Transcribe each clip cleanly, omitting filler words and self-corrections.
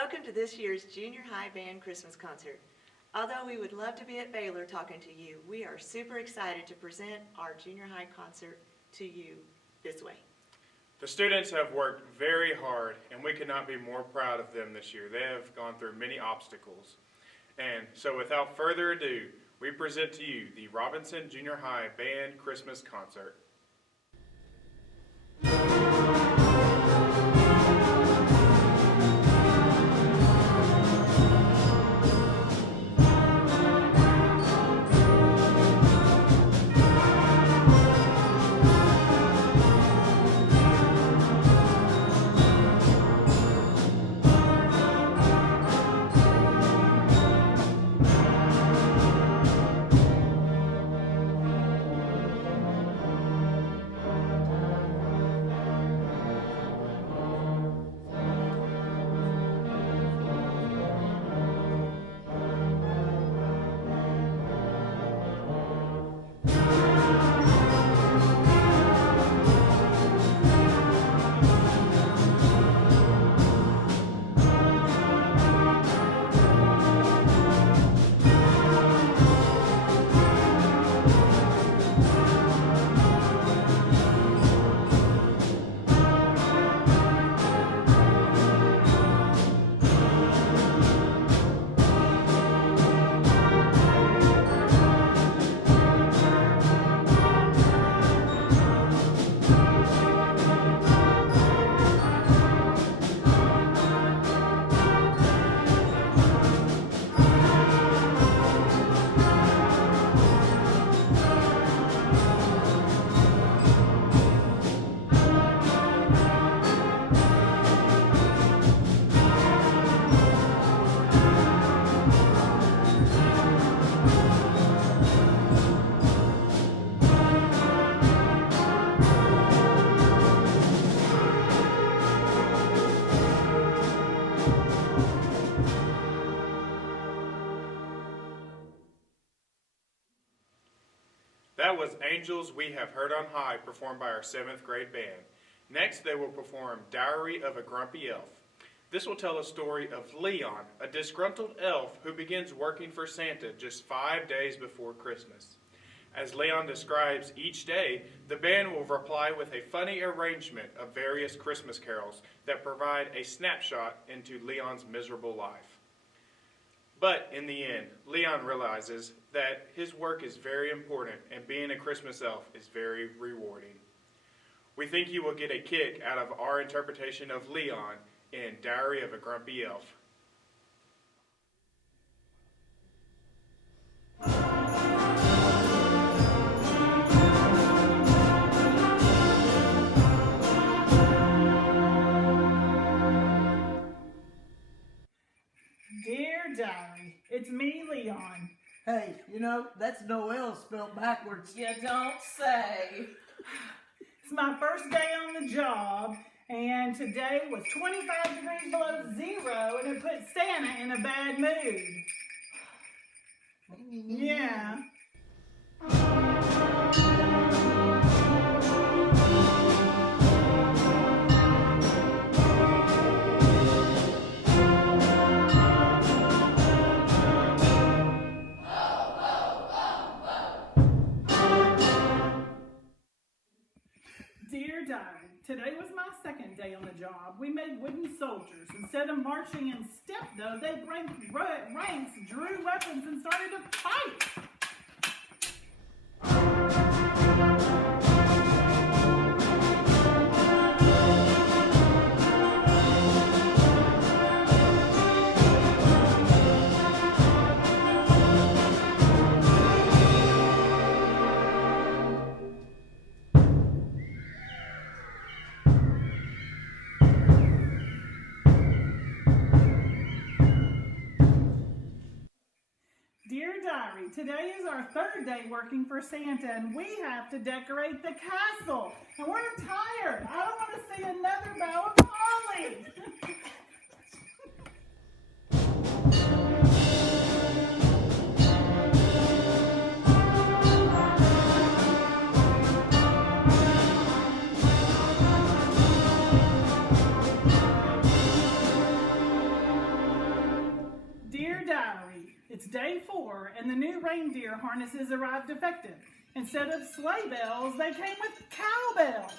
Welcome to this year's Junior High Band Christmas Concert. Although we would love to be at Baylor talking to you, we are super excited to present our junior high concert to you this way. The students have worked very hard, and we could not be more proud of them this year. They have gone through many obstacles. And so without further ado, we present to you the Robinson Junior High Band Christmas Concert. That was Angels We Have Heard on High, performed by our 7th grade band. Next, they will perform Diary of a Grumpy Elf. This will tell a story of Leon, a disgruntled elf who begins working for Santa just 5 days before Christmas. As Leon describes each day, the band will reply with a funny arrangement of various Christmas carols that provide a snapshot into Leon's miserable life. But in the end, Leon realizes that his work is very important and being a Christmas elf is very rewarding. We think you will get a kick out of our interpretation of Leon in Diary of a Grumpy Elf. Dear Diary, it's me, Leon. Hey, you know, that's Noel spelled backwards. You don't say. It's my first day on the job, and today was 25 degrees below zero, and it put Santa in a bad mood. Yeah. Dear Diary, today was my second day on the job. We made wooden soldiers. Instead of marching in step, though, they break ranks, drew weapons, and started to fight. Dear Diary, today is our third day working for Santa, and we have to decorate the castle. And we're tired. I don't want to see another bow of holly. and the new reindeer harnesses arrived defective. Instead of sleigh bells, they came with cowbells.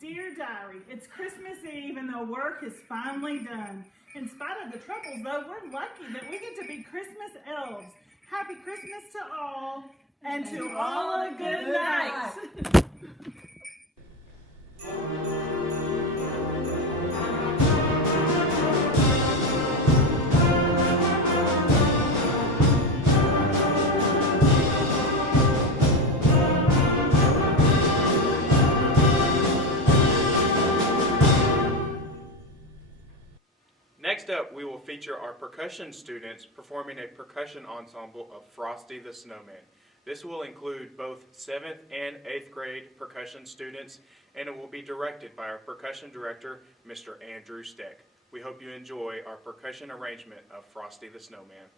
Dear Diary, it's Christmas Eve and the work is finally done. In spite of the troubles, though, we're lucky that we get to be Christmas elves. Happy Christmas to all, and to all a good night. Next up, we will feature our percussion students performing a percussion ensemble of Frosty the Snowman. This will include both 7th and 8th grade percussion students, and it will be directed by our percussion director, Mr. Andrew Steck. We hope you enjoy our percussion arrangement of Frosty the Snowman.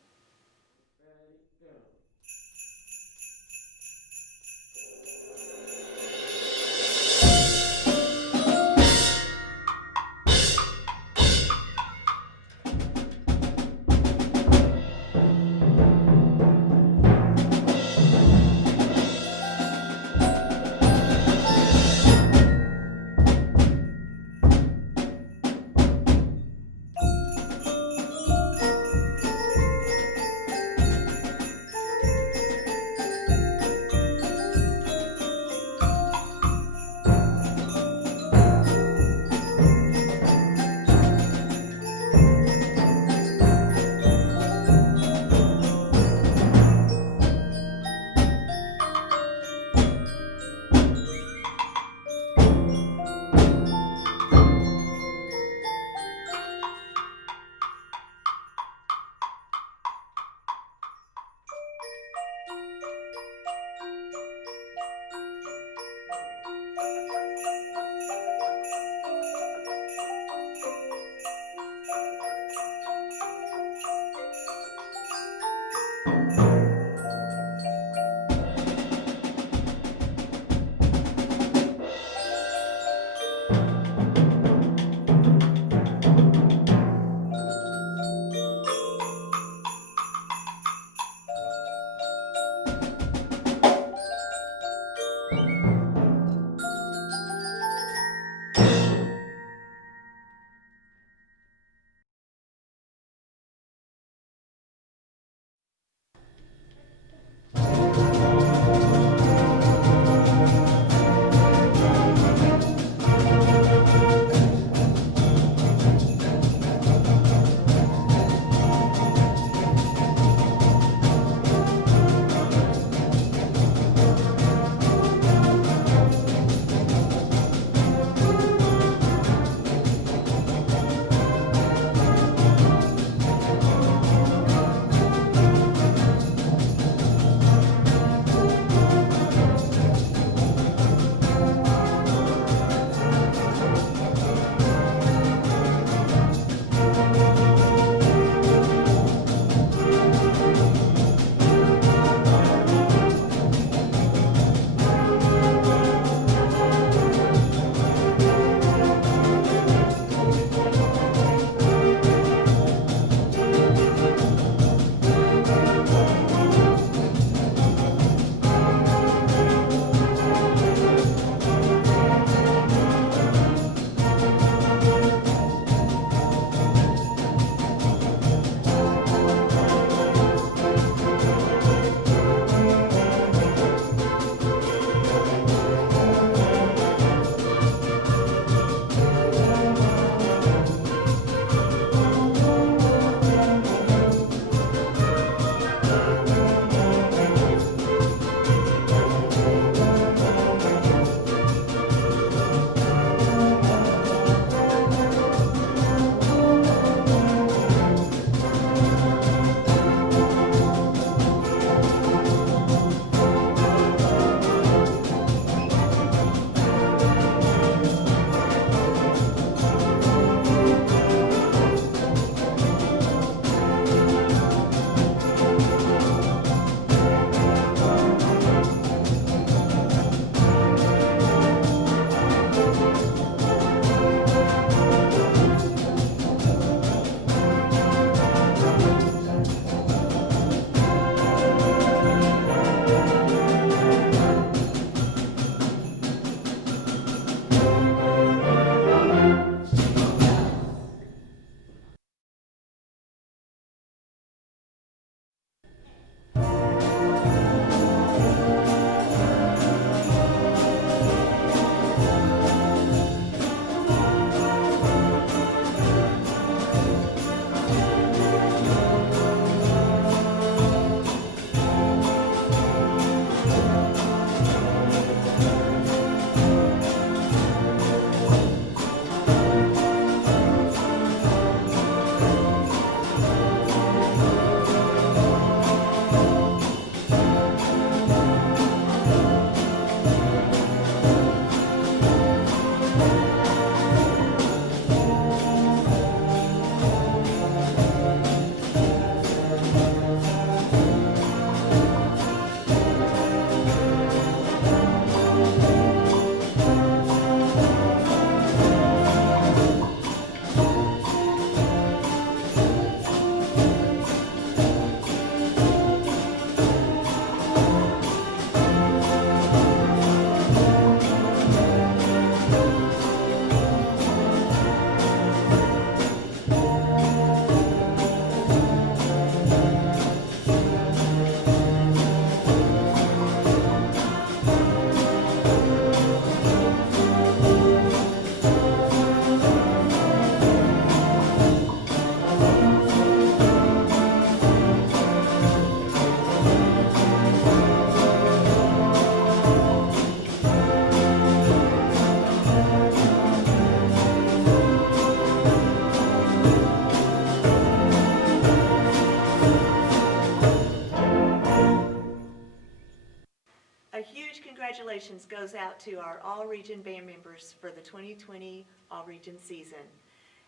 congratulations goes out to our all-region band members for the 2020 all-region season.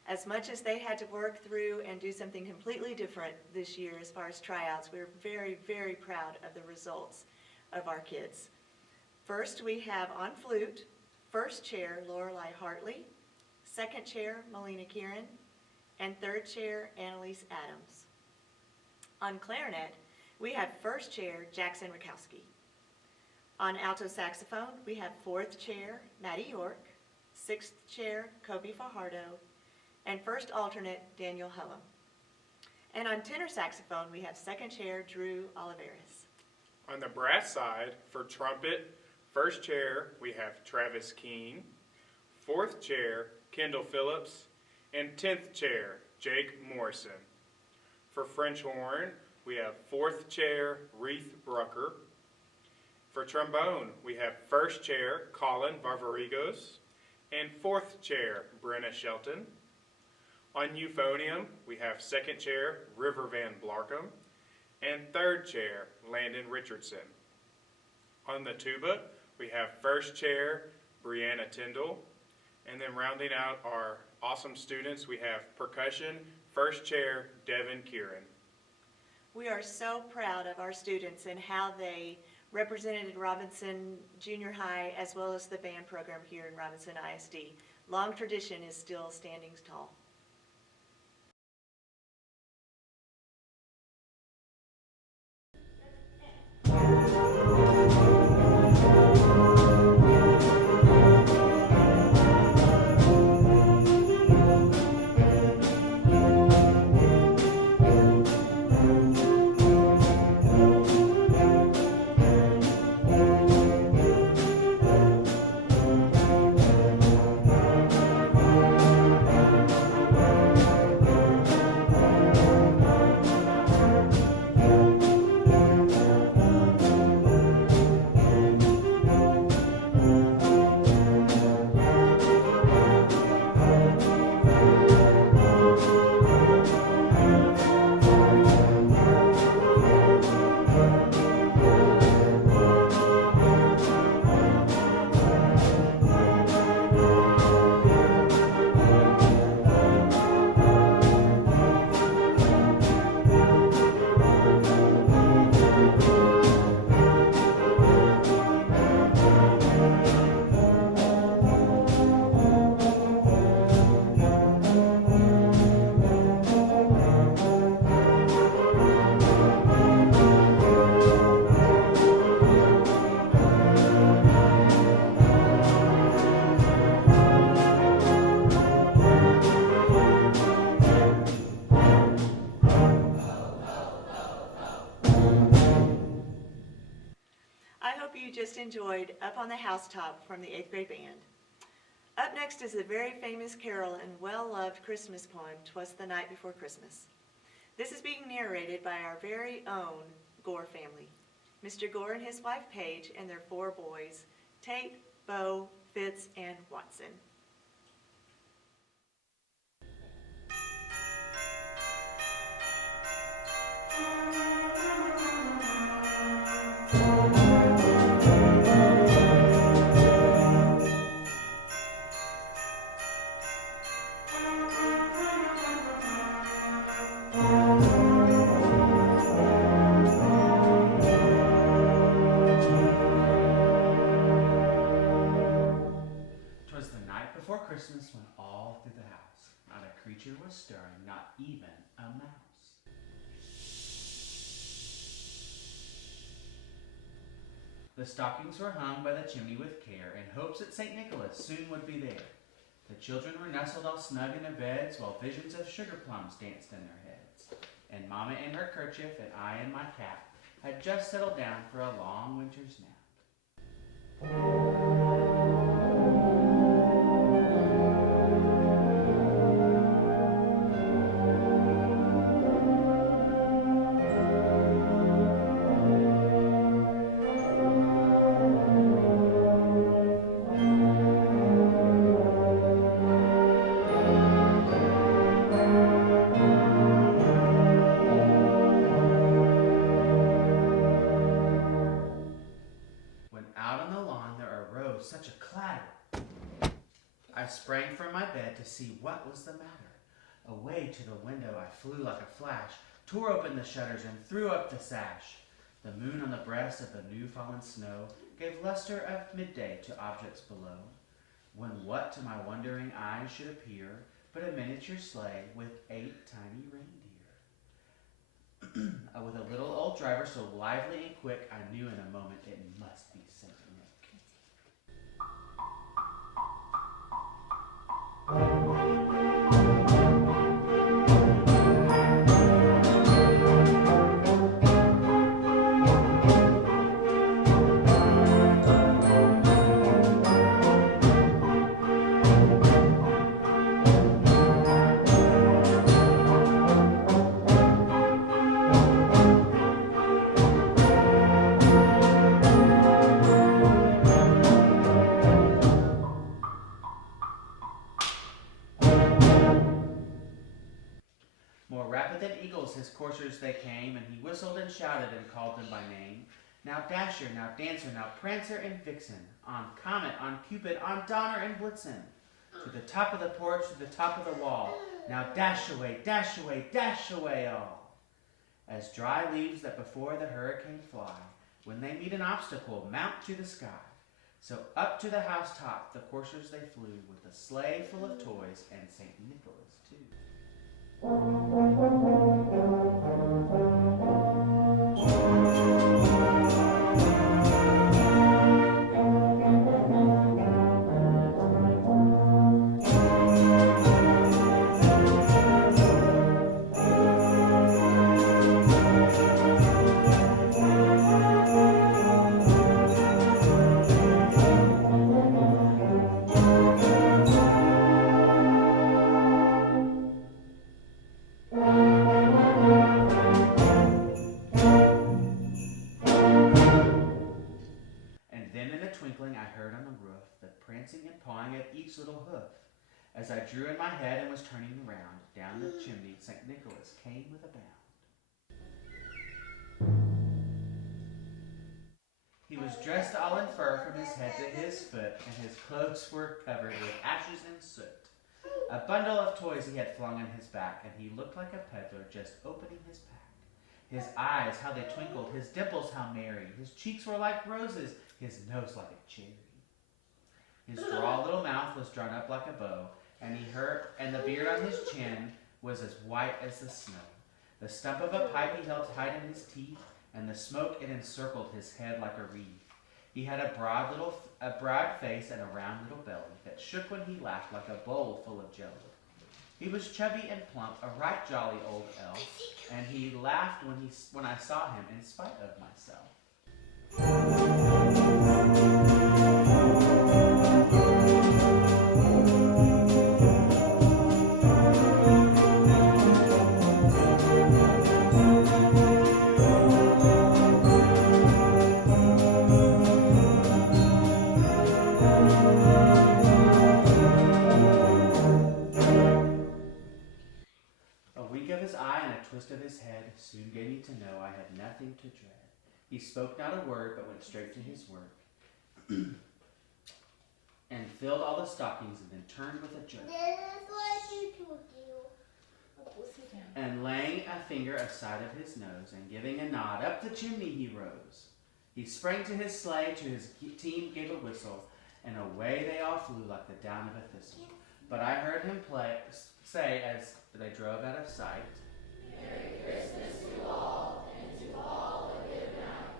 As much as they had to work through and do something completely different this year as far as tryouts, we're very, very proud of the results of our kids. First, we have on flute, first chair Lorelei Hartley, second chair Melina Kieran, and third chair Annalise Adams. On clarinet, we have first chair Jackson Rakowski. On alto saxophone, we have fourth chair Maddie York, sixth chair Kobe Fajardo, and first alternate Daniel Hullum. And on tenor saxophone, we have second chair Drew Oliveras. On the brass side, for trumpet, first chair we have Travis Keene, fourth chair Kendall Phillips, and 10th chair Jake Morrison. For French horn, we have fourth chair Reith Brucker. For trombone, we have first chair Colin Varvarigos and fourth chair Brenna Shelton. On euphonium, we have second chair River Van Blarkham and third chair Landon Richardson. On the tuba, we have first chair Brianna Tyndall, and then rounding out our awesome students, we have percussion, first chair Devin Kieran. We are so proud of our students and how they represented Robinson Junior High as well as the band program here in Robinson ISD. Long tradition is still standing tall. Just enjoyed Up on the Housetop from the 8th grade band. Up next is the very famous carol and well-loved Christmas poem, "Twas the Night Before Christmas." This is being narrated by our very own Gore family. Mr. Gore and his wife Paige and their 4 boys, Tate, Bo, Fitz, and Watson. Christmas went all through the house. Not a creature was stirring, not even a mouse. The stockings were hung by the chimney with care, in hopes that St. Nicholas soon would be there. The children were nestled all snug in their beds, while visions of sugar plums danced in their heads. And Mama in her kerchief, and I in my cap, had just settled down for a long winter's nap. I sprang from my bed to see what was the matter. Away to the window I flew like a flash, tore open the shutters and threw up the sash. The moon on the breast of the new fallen snow gave luster of midday to objects below, when what to my wondering eyes should appear but a miniature sleigh with 8 tiny reindeer. With a little old driver so lively and quick, I knew in a moment it must be Saint Nick. More rapid than eagles his coursers they came, and he whistled and shouted and called them by name. Now Dasher, now Dancer, now Prancer and Vixen, on Comet, on Cupid, on Donner and Blitzen. To the top of the porch, to the top of the wall, now dash away, dash away, dash away all. As dry leaves that before the hurricane fly, when they meet an obstacle, mount to the sky. So up to the housetop the coursers they flew, with a sleigh full of toys and St. Nicholas too. Little hoof. As I drew in my head and was turning around, down the chimney St. Nicholas came with a bound. He was dressed all in fur from his head to his foot, and his clothes were covered with ashes and soot. A bundle of toys he had flung on his back, and he looked like a peddler just opening his pack. His eyes, how they twinkled, his dimples, how merry, his cheeks were like roses, his nose like a cherry. His droll little mouth was drawn up like a bow, and the beard on his chin was as white as the snow. The stump of a pipe he held tight in his teeth, and the smoke it encircled his head like a wreath. He had a broad face and a round little belly that shook when he laughed like a bowl full of jelly. He was chubby and plump, a right jolly old elf, and he laughed when I saw him in spite of myself. Twist of his head soon gave me to know I had nothing to dread. He spoke not a word, but went straight to his work, and filled all the stockings, and then turned with a jerk. And laying a finger aside of his nose, and giving a nod, up the chimney he rose. He sprang to his sleigh, to his team gave a whistle, and away they all flew like the down of a thistle. But I heard him say as they drove out of sight, Merry Christmas to all, and to all a good night.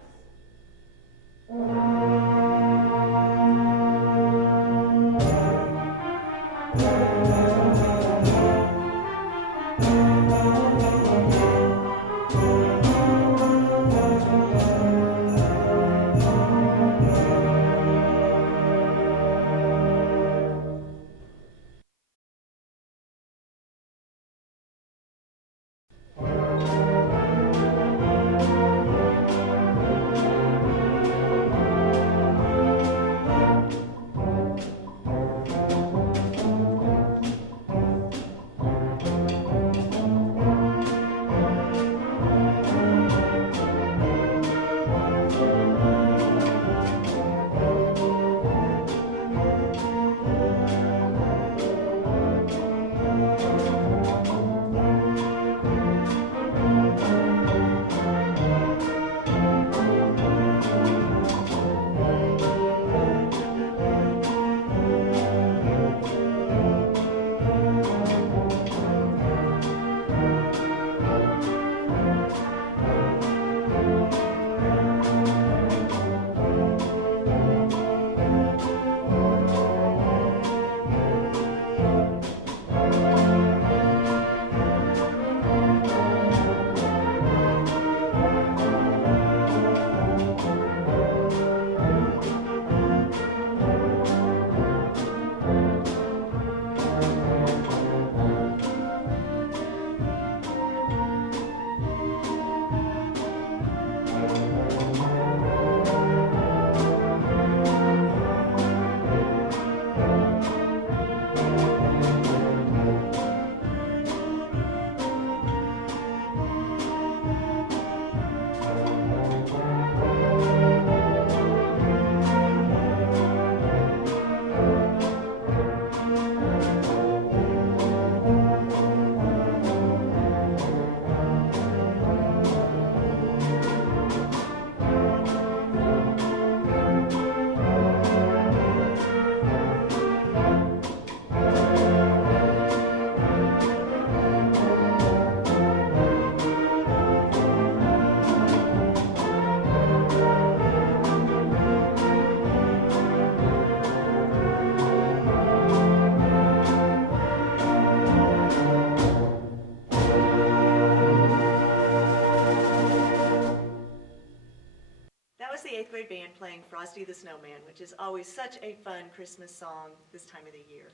8th grade band playing Frosty the Snowman, which is always such a fun Christmas song this time of the year.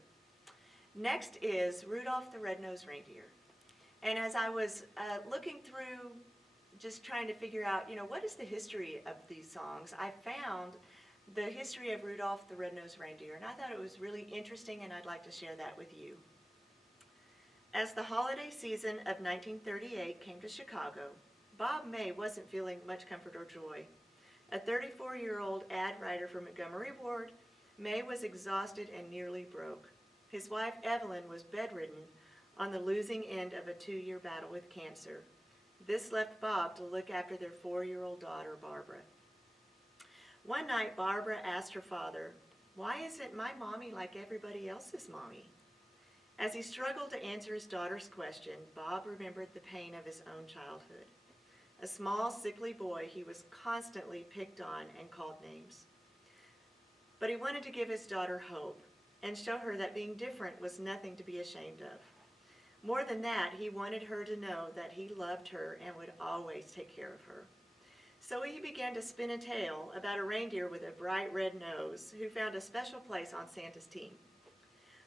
Next is Rudolph the Red-Nosed Reindeer. And as I was looking through, just trying to figure out, what is the history of these songs, I found the history of Rudolph the Red-Nosed Reindeer, and I thought it was really interesting, and I'd like to share that with you. As the holiday season of 1938 came to Chicago, Bob May wasn't feeling much comfort or joy. A 34-year-old ad writer for Montgomery Ward, May was exhausted and nearly broke. His wife, Evelyn, was bedridden on the losing end of a 2-year battle with cancer. This left Bob to look after their 4-year-old daughter, Barbara. One night, Barbara asked her father, "Why isn't my mommy like everybody else's mommy?" As he struggled to answer his daughter's question, Bob remembered the pain of his own childhood. A small, sickly boy, he was constantly picked on and called names. But he wanted to give his daughter hope and show her that being different was nothing to be ashamed of. More than that, he wanted her to know that he loved her and would always take care of her. So he began to spin a tale about a reindeer with a bright red nose who found a special place on Santa's team.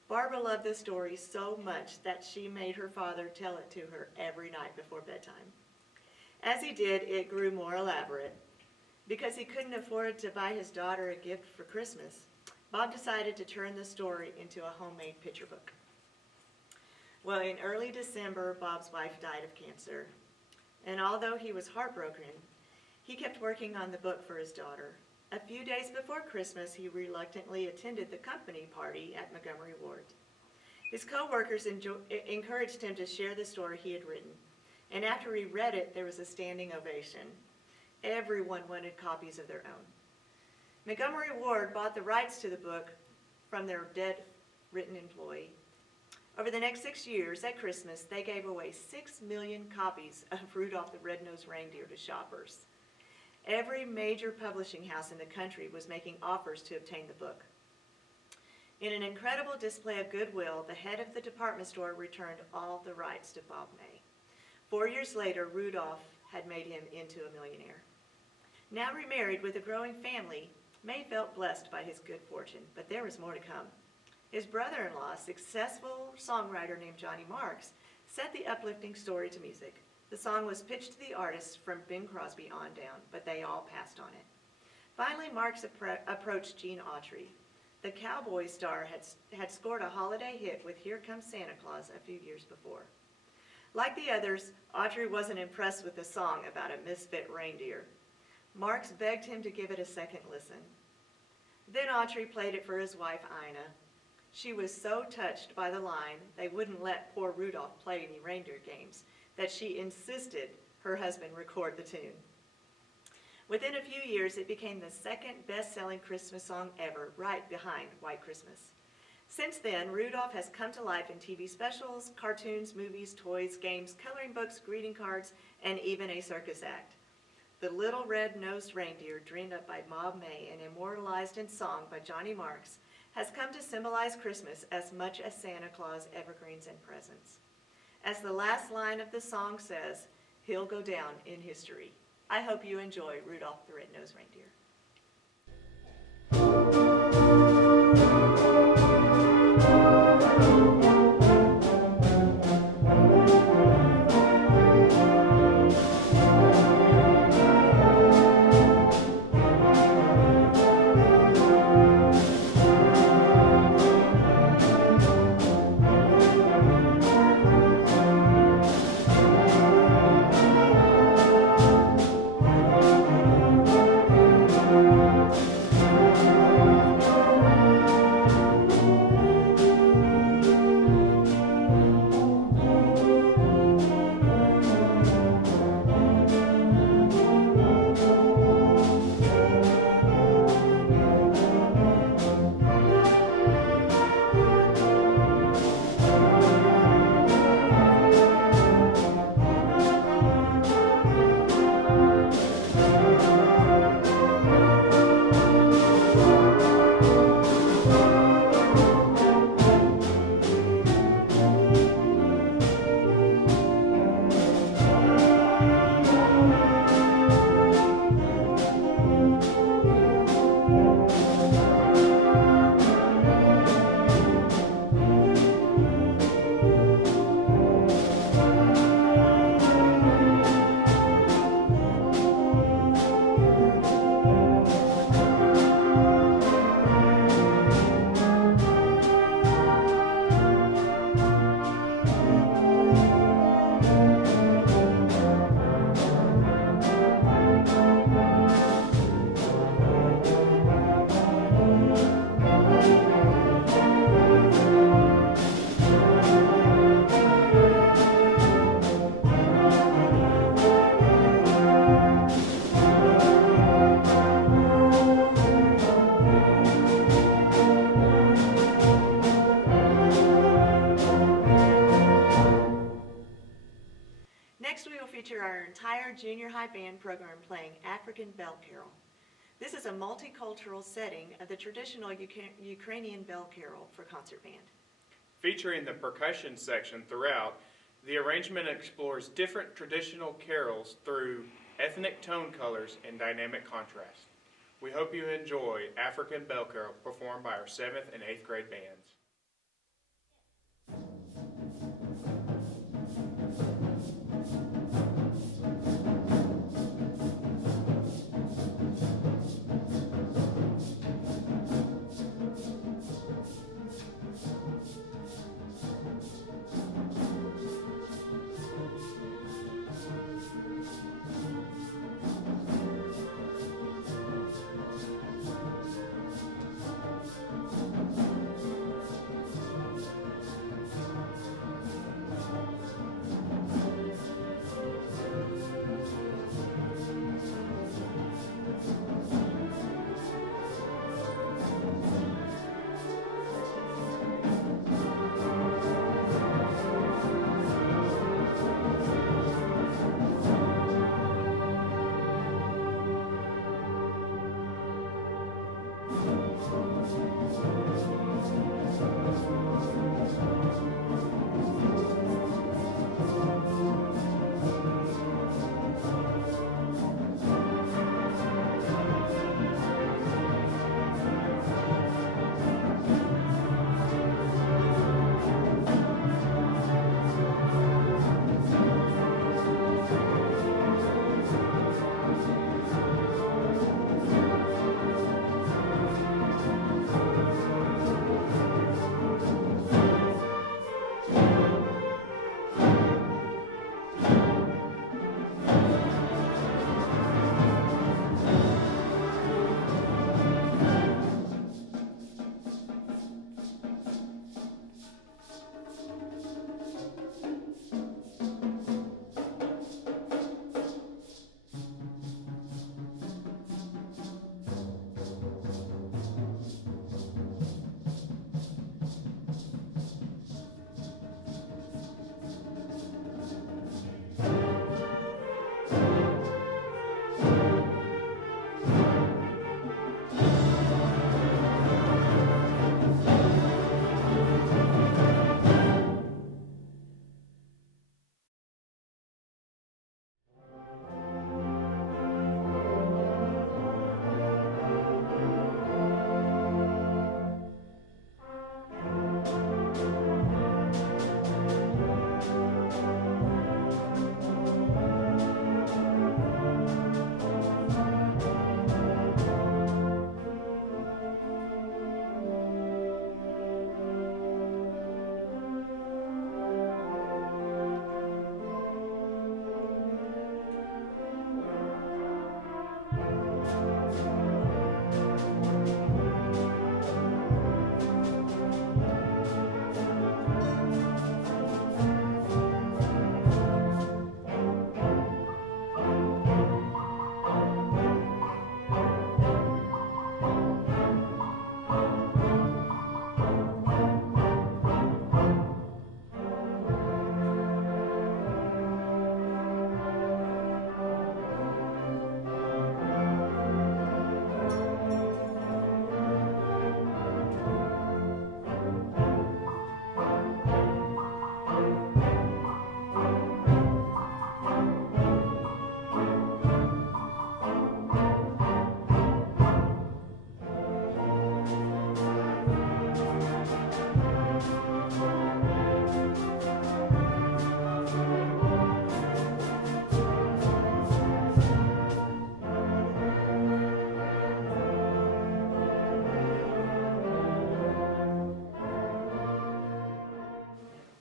Barbara loved this story so much that she made her father tell it to her every night before bedtime. As he did, it grew more elaborate. Because he couldn't afford to buy his daughter a gift for Christmas, Bob decided to turn the story into a homemade picture book. Well, in early December, Bob's wife died of cancer. And although he was heartbroken, he kept working on the book for his daughter. A few days before Christmas, he reluctantly attended the company party at Montgomery Ward. His co-workers encouraged him to share the story he had written. And after he read it, there was a standing ovation. Everyone wanted copies of their own. Montgomery Ward bought the rights to the book from their dead written employee. Over the next 6 years, at Christmas, they gave away 6 million copies of Rudolph the Red-Nosed Reindeer to shoppers. Every major publishing house in the country was making offers to obtain the book. In an incredible display of goodwill, the head of the department store returned all the rights to Bob May. 4 years later, Rudolph had made him into a millionaire. Now remarried with a growing family, May felt blessed by his good fortune, but there was more to come. His brother-in-law, a successful songwriter named Johnny Marks, set the uplifting story to music. The song was pitched to the artists from Bing Crosby on down, but they all passed on it. Finally, Marks approached Gene Autry. The cowboy star had scored a holiday hit with Here Comes Santa Claus a few years before. Like the others, Autry wasn't impressed with the song about a misfit reindeer. Marks begged him to give it a second listen. Then Autry played it for his wife, Ina. She was so touched by the line, they wouldn't let poor Rudolph play any reindeer games, that she insisted her husband record the tune. Within a few years, it became the second best-selling Christmas song ever, right behind White Christmas. Since then, Rudolph has come to life in TV specials, cartoons, movies, toys, games, coloring books, greeting cards, and even a circus act. The Little Red-Nosed Reindeer, dreamed up by Bob May and immortalized in song by Johnny Marks, has come to symbolize Christmas as much as Santa Claus, evergreens, and presents. As the last line of the song says, he'll go down in history. I hope you enjoy Rudolph the Red-Nosed Reindeer. feature our entire junior high band program playing African Bell Carol. This is a multicultural setting of the traditional Ukrainian bell carol for concert band. Featuring the percussion section throughout, the arrangement explores different traditional carols through ethnic tone colors and dynamic contrast. We hope you enjoy African Bell Carol performed by our 7th and 8th grade bands.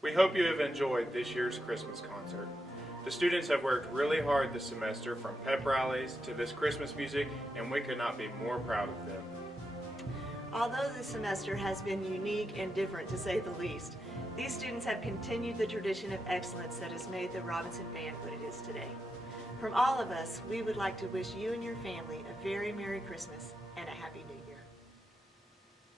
We hope you have enjoyed this year's Christmas concert. The students have worked really hard this semester, from pep rallies to this Christmas music, and we could not be more proud of them. Although this semester has been unique and different to say the least, these students have continued the tradition of excellence that has made the Robinson Band what it is today. From all of us, we would like to wish you and your family a very Merry Christmas and a Happy New Year.